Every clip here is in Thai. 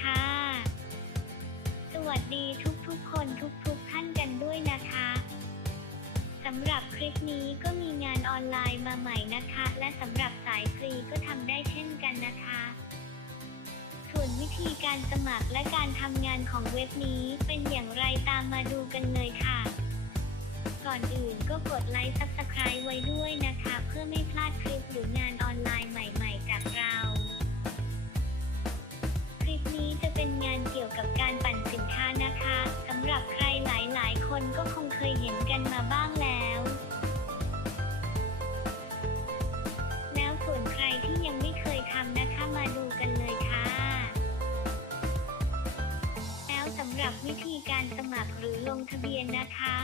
ค่ะ สวัสดีทุกๆคนทุกๆท่านกันด้วยนะคะสำหรับคลิปนี้ก็มีงานออนไลน์มาใหม่นะคะ และสำหรับสายฟรีก็ทำได้เช่นกันนะคะ ส่วนวิธีการสมัครและการทำงานของเว็บนี้เป็นอย่างไรตามมาดูกันเลยค่ะ ก่อนอื่นก็กดไลค์ Subscribe ไว้ด้วยนะคะ เพื่อไม่พลาดคลิปหรืองาน คนก็คงเคยเห็นกันมาบ้างแล้ว แล้วส่วนใครที่ยังไม่เคยทำนะคะมาดูกันเลยค่ะ แล้วสำหรับวิธีการสมัครหรือลงทะเบียนนะคะ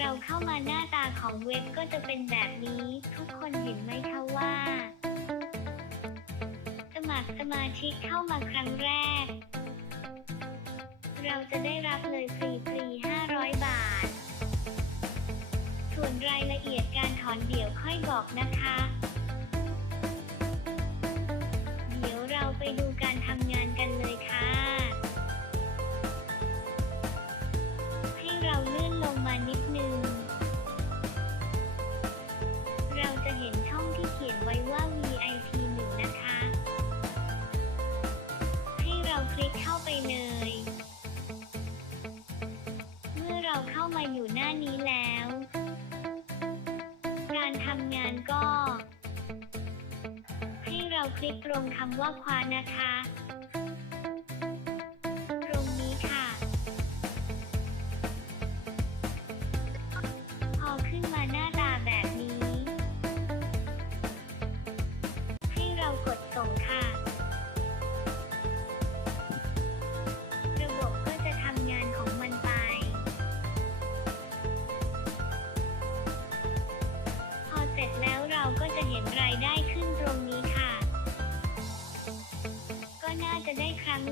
เราเข้ามาหน้าตาของเว็บก็จะเป็นแบบนี้ ทุกคนเห็นไหมคะว่า สมัครสมาชิกเข้ามาครั้งแรก เราจะได้รับเลยฟรีฟรี500 บาท ส่วนรายละเอียดการถอนเดี๋ยวค่อยบอกนะคะ เดี๋ยวเราไปดูกา มื่อเราเข้ามาอยู่หน้านี้แล้ว การทำงานก็ ให้เราคลิกตรงคำว่าคว้านะคะ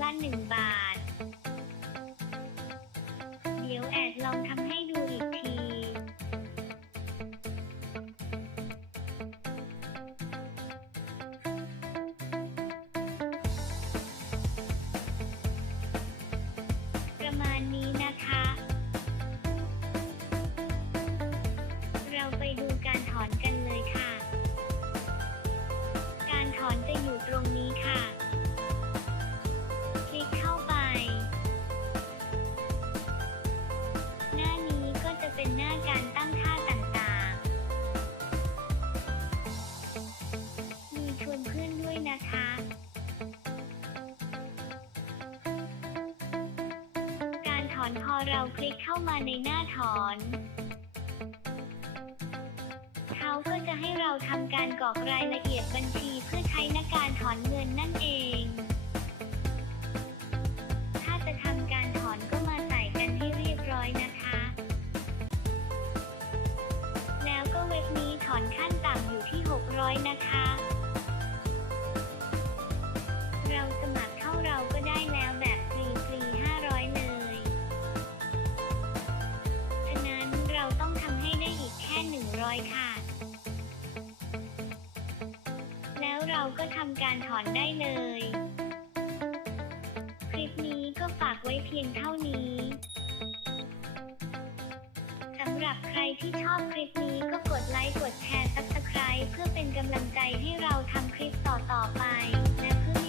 ละหนึ่งบาท เดี๋ยวแอดลองทำ พอเราคลิกเข้ามาในหน้าถอน เขาก็จะให้เราทำการกรอกรายละเอียดบัญชีเพื่อใช้ในการถอนเงินนั่นเอง ถ้าจะทำการถอนก็มาใส่กันให้เรียบร้อยนะคะ แล้วก็เว็บนี้ถอนขั้นต่ำอยู่ที่ 600 นะคะ เราก็ทำการถอนได้เลย คลิปนี้ก็ฝากไว้เพียงเท่านี้สำหรับใครที่ชอบคลิปนี้ก็กดไลค์กดแชร์ซับสไคร b e เพื่อเป็นกำลังใจให้เราทำคลิปต่อๆไป และเพื่อ